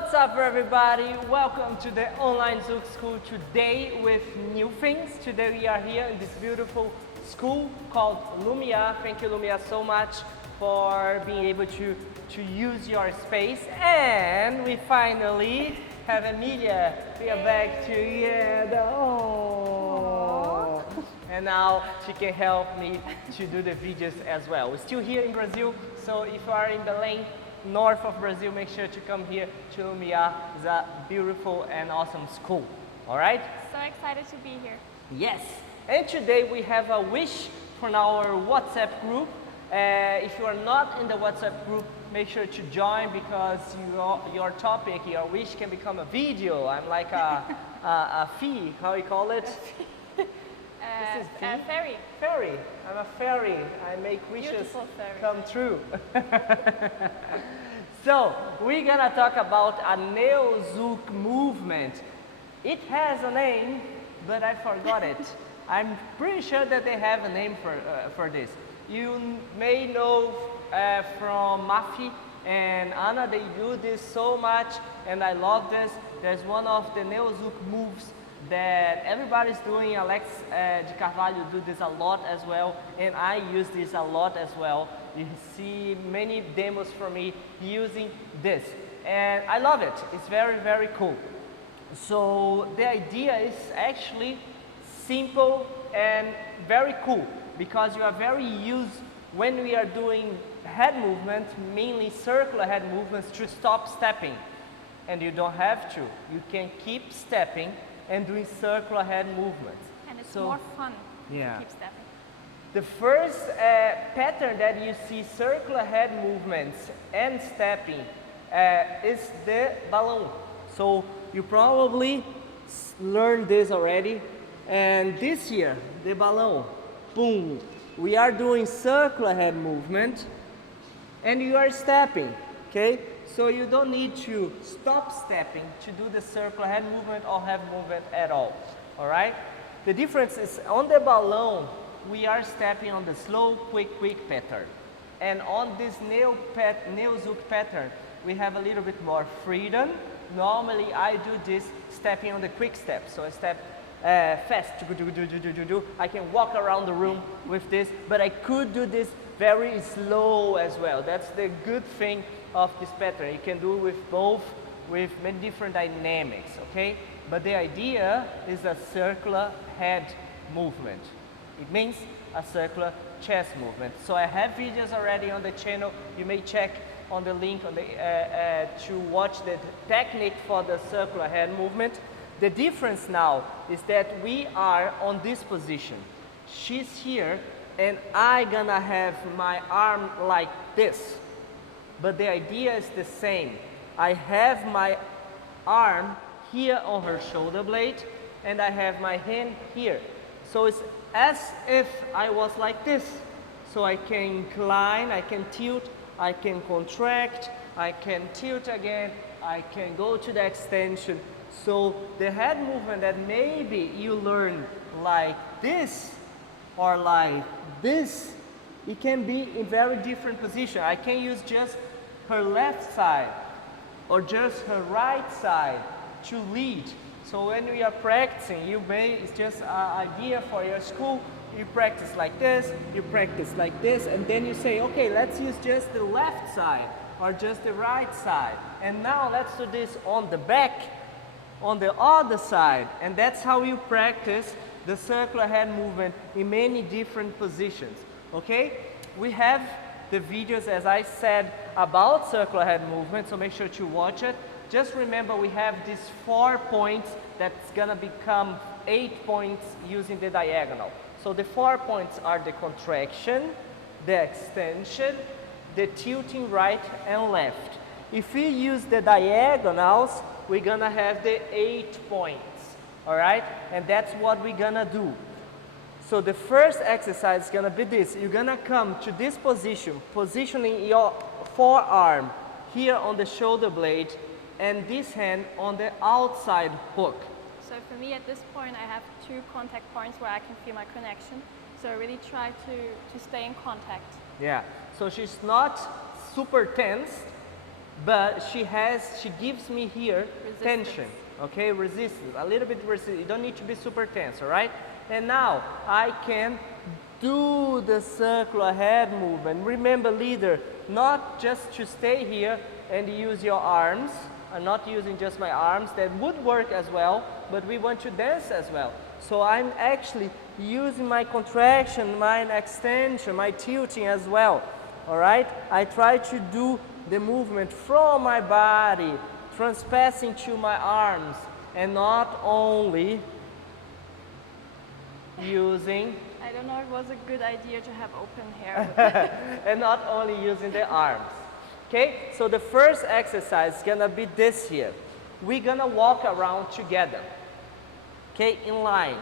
What's up everybody? Welcome to the online Zouk school today with new things. Today we are here in this beautiful school called Lumia. Thank you Lumia so much for being able to use your space. And we finally have Emilia. We are back to and now she can help me to do the videos as well. We're still here in Brazil, so if you are in Belém, north of Brazil, make sure to come here to Lumia. It's a beautiful and awesome school. All right? So excited to be here. Yes. And today we have a wish from our WhatsApp group. If you are not in the WhatsApp group, make sure to join because your topic, your wish can become a video. I'm like a fee, how you call it? This is a fairy. Fairy. I'm a fairy. I make wishes come true. So, we're gonna talk about a neo-zook movement. It has a name, but I forgot it. I'm pretty sure that they have a name for this. You may know from Mafi and Anna, they do this so much, and I love this. There's one of the neo-zook moves that everybody's doing. Alex de Carvalho do this a lot as well, and I use this a lot as well. You see many demos from me using this, and I love it. It's very, very cool. So the idea is actually simple and very cool because you are very used when we are doing head movement, mainly circular head movements, to stop stepping. And you don't have to. You can keep stepping and doing circular head movements. And it's more fun to keep stepping. The first pattern that you see circular head movements and stepping is the balão. So you probably learned this already. And this here, the balão, boom. We are doing circular head movement and you are stepping, okay? So you don't need to stop stepping to do the circular head movement or head movement at all, all right? The difference is on the balão, we are stepping on the slow, quick pattern. And on this neo-zook pattern, we have a little bit more freedom. Normally, I do this stepping on the quick step. So I step fast, I can walk around the room with this, but I could do this very slow as well. That's the good thing of this pattern. You can do it with both, with many different dynamics, okay? But the idea is a circular head movement. It means a circular chest movement. So I have videos already on the channel. You may check on the link on the, to watch the technique for the circular head movement. The difference now is that we are on this position. She's here and I gonna have my arm like this. But the idea is the same. I have my arm here on her shoulder blade and I have my hand here. So it's as if I was like this. So I can incline, I can tilt, I can contract, I can tilt again, I can go to the extension. So the head movement that maybe you learn like this or like this, it can be in very different position. I can use just her left side or just her right side to lead. So when we are practicing, it's just an idea for your school. You practice like this, you practice like this, and then you say, okay, let's use just the left side or just the right side. And now let's do this on the back, on the other side. And that's how you practice the circular head movement in many different positions, okay? We have the videos, as I said, about circular head movement, so make sure to watch it. Just remember we have these 4 points that's gonna become 8 points using the diagonal. So the 4 points are the contraction, the extension, the tilting right and left. If we use the diagonals, we're gonna have the 8 points, all right? And that's what we're gonna do. So the first exercise is gonna be this. You're gonna come to this position, positioning your forearm here on the shoulder blade and this hand on the outside hook. So for me at this point, I have 2 contact points where I can feel my connection. So I really try to stay in contact. Yeah, so she's not super tense, but she gives me here Resistance. tension, okay, resistance, a little bit resistance. You don't need to be super tense, all right? And now I can do the circular head movement. Remember, leader, not just to stay here and use your arms. I'm not using just my arms. That would work as well, but we want to dance as well. So I'm actually using my contraction, my extension, my tilting as well. All right? I try to do the movement from my body, transpassing to my arms, and not only using I don't know if it was a good idea to have open hair. and not only using the arms. Okay, so the first exercise is gonna be this here. We're gonna walk around together, okay, in line.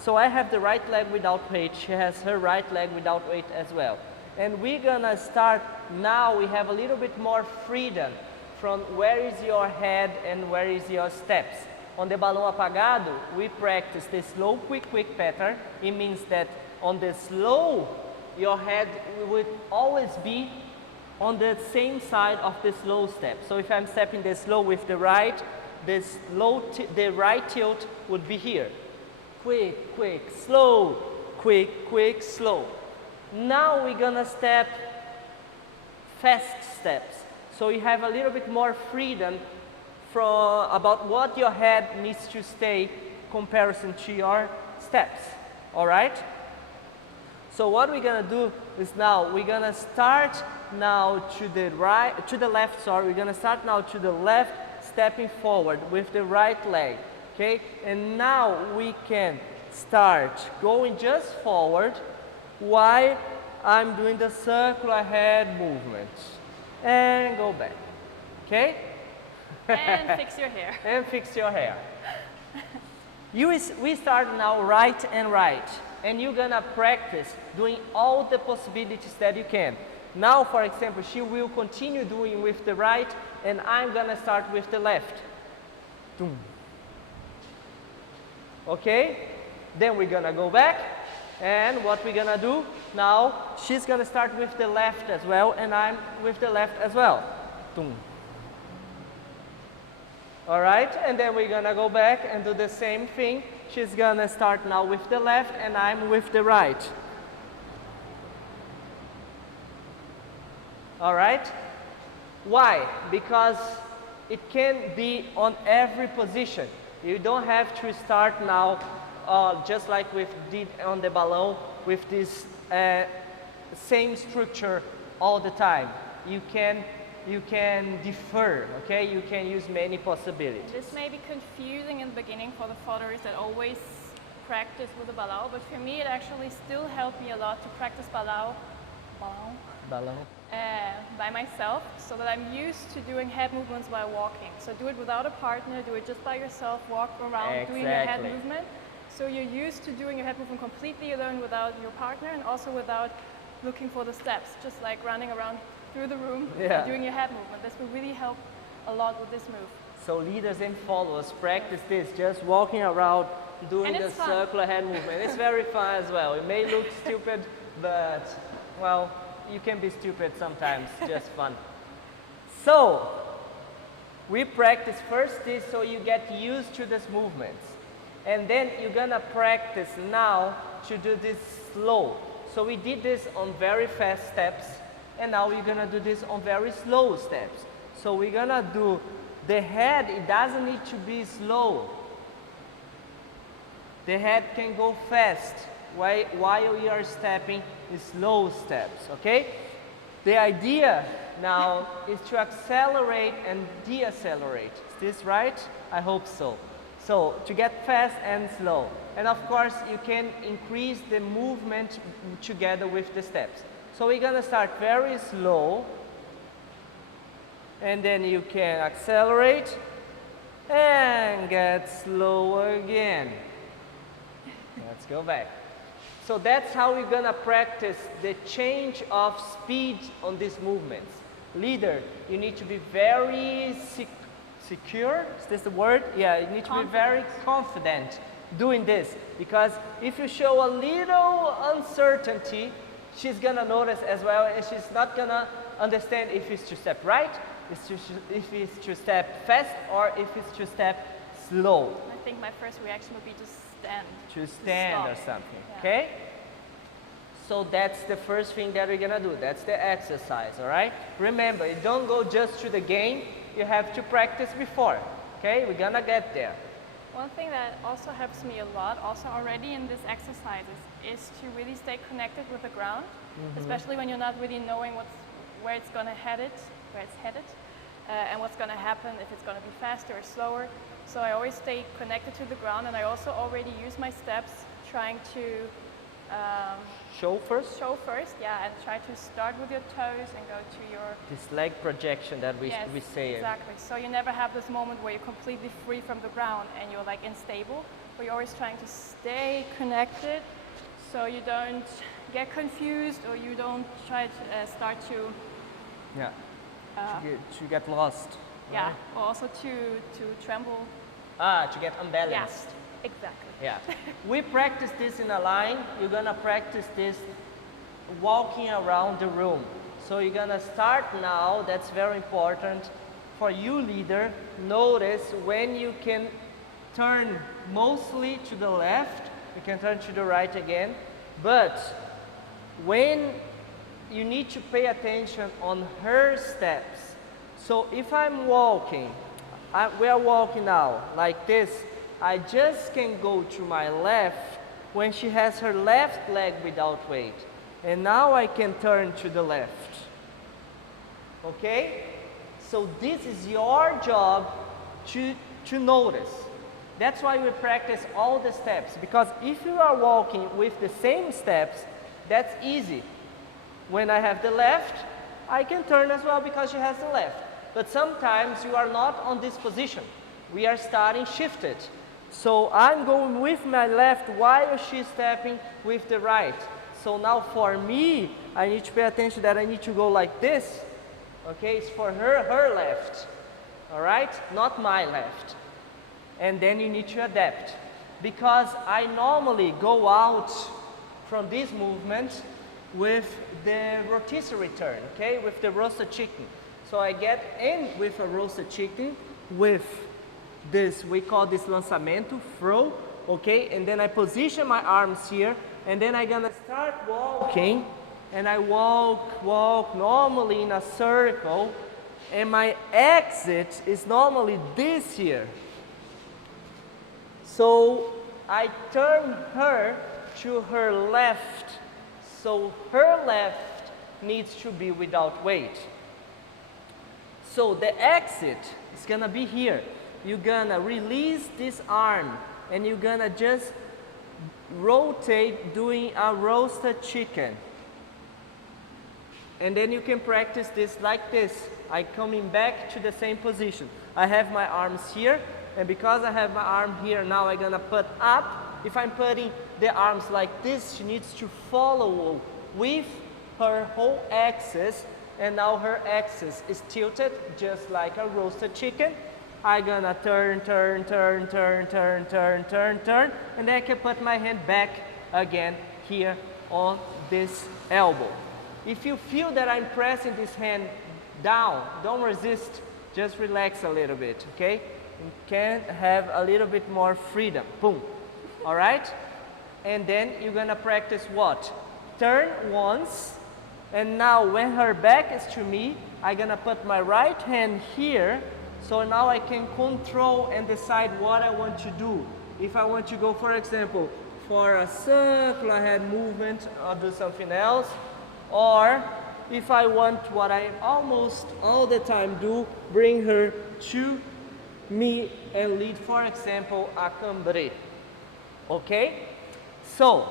So I have the right leg without weight, she has her right leg without weight as well. And we're gonna start, now we have a little bit more freedom from where is your head and where is your steps. On the Balão Apagado, we practice the slow, quick, quick pattern. It means that on the slow, your head would always be on the same side of the slow step. So if I'm stepping the slow with the right, the right tilt would be here. Quick, quick, slow, quick, quick, slow. Now we're gonna step fast steps. So you have a little bit more freedom from about what your head needs to stay comparison to your steps. All right? So what we're gonna do is now we're gonna start now to the left, sorry, we're gonna start now to the left, stepping forward with the right leg, okay? And now we can start going just forward while I'm doing the circular head movement. And go back, okay? And fix your hair. And fix your hair. We start now right and right. And you're gonna practice doing all the possibilities that you can. Now, for example, she will continue doing with the right, and I'm gonna start with the left. Boom. Okay? Then we're gonna go back, and what we're gonna do now, she's gonna start with the left as well, and I'm with the left as well. Boom. All right, and then we're gonna go back and do the same thing. She's gonna start now with the left, and I'm with the right. All right? Why? Because it can be on every position. You don't have to start now, just like we did on the balloon, with this same structure all the time. You can defer, okay? You can use many possibilities. This may be confusing in the beginning for the followers that always practice with the balão, but for me it actually still helped me a lot to practice balão by myself, so that I'm used to doing head movements while walking. So do it without a partner, do it just by yourself, walk around doing your head movement. So you're used to doing your head movement completely alone without your partner, and also without looking for the steps, just like running around through the room and doing your head movement. This will really help a lot with this move. So leaders and followers practice this, just walking around doing the circular head movement. It's very fun as well. It may look stupid, but well, you can be stupid sometimes, just fun. So we practice first this so you get used to these movements. And then you're gonna practice now to do this slow. So we did this on very fast steps, and now we're gonna do this on very slow steps. So we're gonna do the head, it doesn't need to be slow. The head can go fast while we are stepping in slow steps, okay? The idea now is to accelerate and decelerate. Is this right? I hope so. So to get fast and slow. And of course you can increase the movement together with the steps. So we're gonna start very slow, and then you can accelerate and get slow again. Let's go back. So that's how we're gonna practice the change of speed on these movements. Leader, you need to be very secure, is this the word? Yeah, you need to be very confident doing this, because if you show a little uncertainty, she's gonna notice as well, and she's not gonna understand if it's to step right, if it's to step fast or if it's to step slow. I think my first reaction would be to stand. To stand or stop. something, Yeah. okay? So that's the first thing that we're gonna do. That's the exercise, all right? Remember, you don't go just to the game. You have to practice before, okay? We're gonna get there. One thing that also helps me a lot, also already in this exercises, is to really stay connected with the ground, especially when you're not really knowing where it's headed, and what's going to happen, if it's going to be faster or slower. So I always stay connected to the ground, and I also already use my steps, trying to Show first. Yeah, and try to start with your toes and go to your This leg projection that we say. Exactly. So you never have this moment where you're completely free from the ground and you're like unstable, but you're always trying to stay connected so you don't get confused or you don't try to start to To get lost. yeah, Right? or also to tremble. To get unbalanced. Yeah, exactly. Yeah. We practice this in a line. You're gonna practice this walking around the room. So you're gonna start now. That's very important for you, leader. Notice when you can turn mostly to the left, you can turn to the right again. But when you need to pay attention on her steps. So if I'm walking, we are walking now like this, I just can go to my left when she has her left leg without weight. And now I can turn to the left. Okay? So this is your job to notice. That's why we practice all the steps, because if you are walking with the same steps, that's easy. When I have the left, I can turn as well because she has the left. But sometimes you are not on this position. We are starting shifted. So I'm going with my left while she's stepping with the right. So now for me, I need to pay attention that I need to go like this. Okay, it's for her left. All right, not my left. And then you need to adapt. Because I normally go out from this movement with the rotisserie turn, okay, with the roasted chicken. So I get in with a roasted chicken with this, we call this lançamento, throw, okay, and then I position my arms here, and then I'm gonna start walking, and I walk normally in a circle, and my exit is normally this here. So I turn her to her left. So her left needs to be without weight. So the exit is gonna be here. You're gonna release this arm and you're gonna just rotate doing a roasted chicken. And then you can practice this like this. I coming back to the same position. I have my arms here, and because I have my arm here, now I'm gonna put up. If I'm putting the arms like this, she needs to follow with her whole axis, and now her axis is tilted just like a roasted chicken. I'm gonna turn, and then I can put my hand back again here on this elbow. If you feel that I'm pressing this hand down, don't resist, just relax a little bit, okay? You can have a little bit more freedom, boom, all right? And then you're gonna practice what? Turn once, and now when her back is to me, I'm gonna put my right hand here, so now I can control and decide what I want to do. If I want to go, for example, for a circular head movement, I'll do something else. Or if I want what I almost all the time do, bring her to me and lead, for example, a cambre. Okay? So,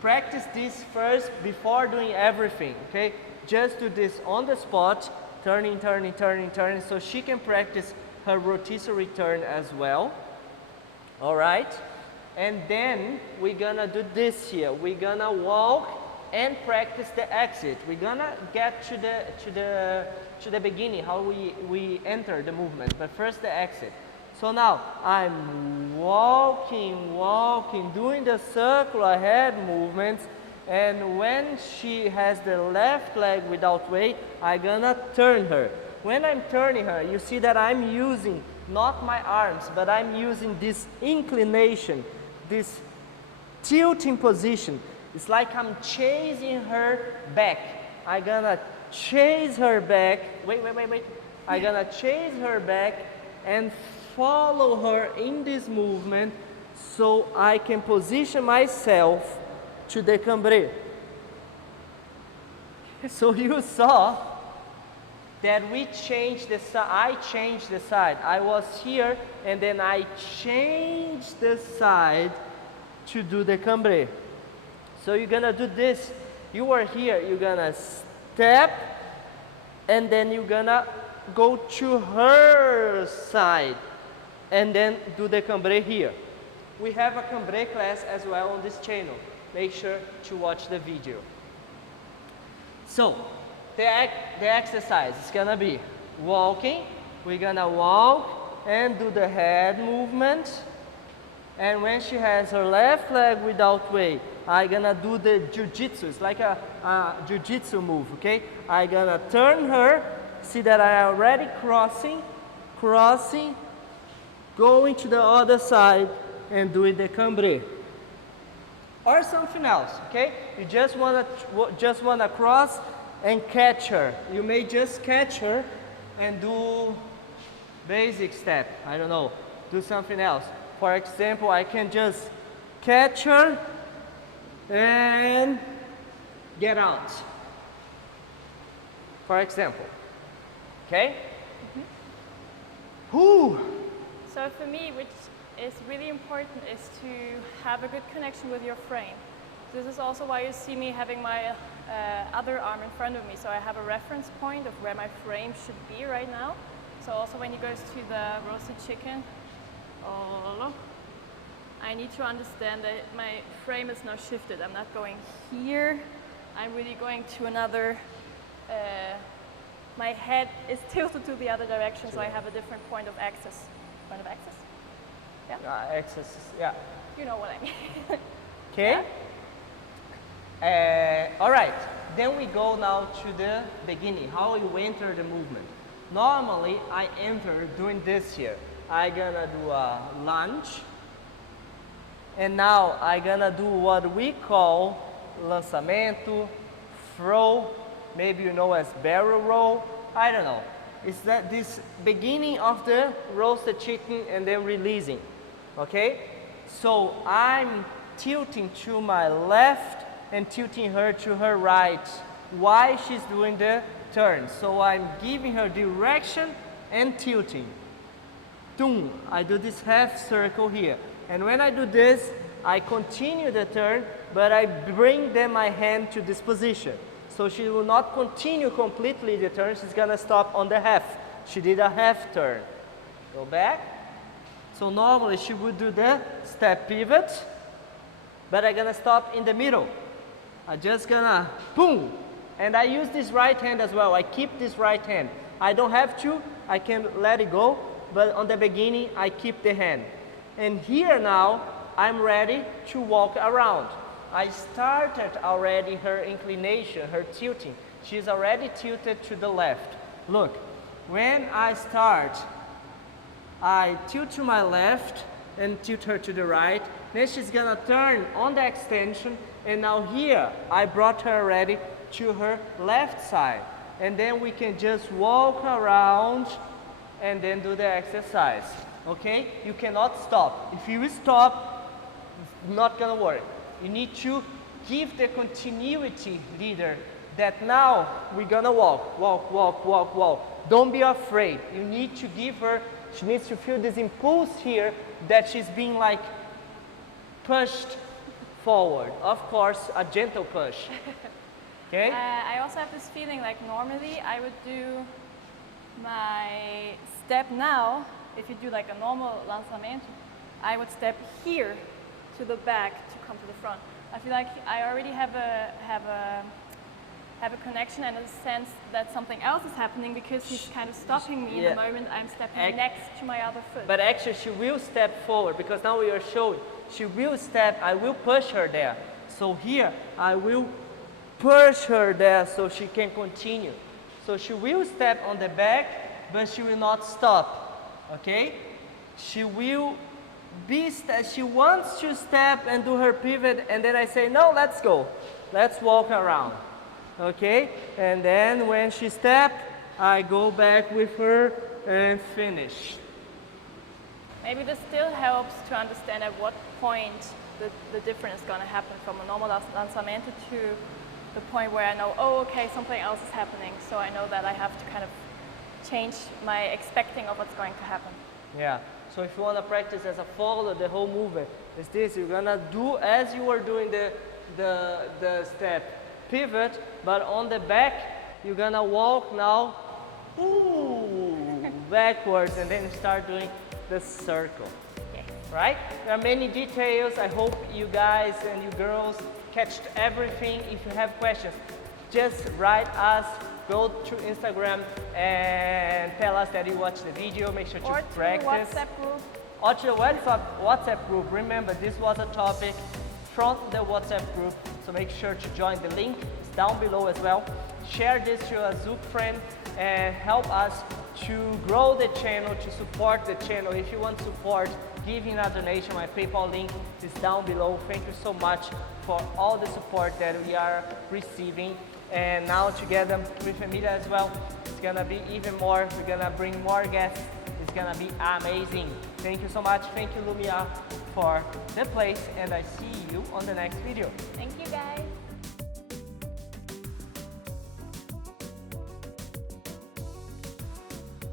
practice this first before doing everything, okay? Just do this on the spot, turning, so she can practice her rotisserie turn as well. All right? And then we're gonna do this here. We're gonna walk and practice the exit. We're gonna get to the beginning, how we enter the movement, but first the exit. So now I'm walking, doing the circular head movements, and when she has the left leg without weight, I'm gonna turn her. When I'm turning her, you see that I'm using not my arms, but I'm using this inclination, this tilting position. It's like I'm chasing her back. I'm gonna chase her back. Wait. I'm gonna chase her back and follow her in this movement so I can position myself to the cambre. So you saw that we changed the side. I changed the side. I was here and then I changed the side to do the cambre. So you're gonna do this. You are here, you're gonna step and then you're gonna go to her side and then do the cambre here. We have a cambre class as well on this channel. Make sure to watch the video. So the exercise is gonna be walking. We're gonna walk and do the head movement. And when she has her left leg without weight, I'm gonna do the jiu-jitsu. It's like a jiu-jitsu move, okay? I'm gonna turn her. See that I already crossing, going to the other side and doing the cambre. Or something else, okay? You just wanna cross and catch her. You may just catch her and do basic step. I don't know, do something else. For example, I can just catch her and get out. For example, okay? So for me, which is really important, is to have a good connection with your frame. This is also why you see me having my other arm in front of me. So I have a reference point of where my frame should be right now. So also when you go to the roasted chicken, I need to understand that my frame is now shifted. I'm not going here. I'm really going to another, my head is tilted to the other direction, so I have a different point of access. Point of access? Yeah? Access, yeah. You know what I mean. Okay. Yeah? All right. Then we go now to the beginning, how you enter the movement. Normally, I enter doing this here. I'm gonna do a lunge. And now I'm gonna do what we call lançamento, throw, maybe you know as barrel roll, I don't know. It's that this beginning of the roasted chicken and then releasing, okay? So I'm tilting to my left and tilting her to her right while she's doing the turn. So I'm giving her direction and tilting. Tum, I do this half circle here. And when I do this, I continue the turn, but I bring then my hand to this position. So she will not continue completely the turn, she's gonna stop on the half. She did a half turn. Go back. So normally she would do the step pivot, but I'm gonna stop in the middle. I'm just gonna, boom! And I use this right hand as well. I keep this right hand. I don't have to, I can let it go, but on the beginning, I keep the hand. And here now, I'm ready to walk around. I started already her inclination, her tilting. She's already tilted to the left. Look, when I start, I tilt to my left and tilt her to the right. Then she's gonna turn on the extension, and now here, I brought her already to her left side. And then we can just walk around and then do the exercise, okay? You cannot stop. If you stop, it's not gonna work. You need to give the continuity leader that now we're gonna walk, walk, walk, walk, walk. Don't be afraid. You need to give her, she needs to feel this impulse here that she's being like pushed forward. Of course, a gentle push. Okay? I also have this feeling like normally I would do my step now, if you do like a normal lançamento, I would step here to the back to come to the front. I feel like I already have a connection and a sense that something else is happening because he's kind of stopping me in the moment I'm stepping next to my other foot. But actually she will step forward because now we are showing. She will step, I will push her there. So here I will push her there so she can continue. So she will step on the back, but she will not stop, okay? She will be, she wants to step and do her pivot, and then I say, no, let's go. Let's walk around, okay? And then when she steps, I go back with her and finish. Maybe this still helps to understand at what point the difference is going to happen from a normal lanzamento to the point where I know, oh, okay, something else is happening. So I know that I have to kind of change my expecting of what's going to happen. Yeah, so if you want to practice as a follow the whole movement, is this, you're going to do as you are doing the step pivot, but on the back, you're going to walk now backwards and then start doing the circle. Yes. Right? There are many details. I hope you guys and you girls catched everything. If you have questions, just write us, go to Instagram and tell us that you watched the video. Make sure to practice. Or to the WhatsApp group. Or to the WhatsApp group. Remember, this was a topic from the WhatsApp group, so make sure to join the link. It's down below as well. Share this to a Zouk friend and help us to grow the channel, to support the channel. If you want support, giving a donation, my PayPal link is down below. Thank you so much for all the support that we are receiving. And now together with Emilia as well, it's gonna be even more. We're gonna bring more guests. It's gonna be amazing. Thank you so much. Thank you, Lumia, for the place, and I see you on the next video. Thank you, guys.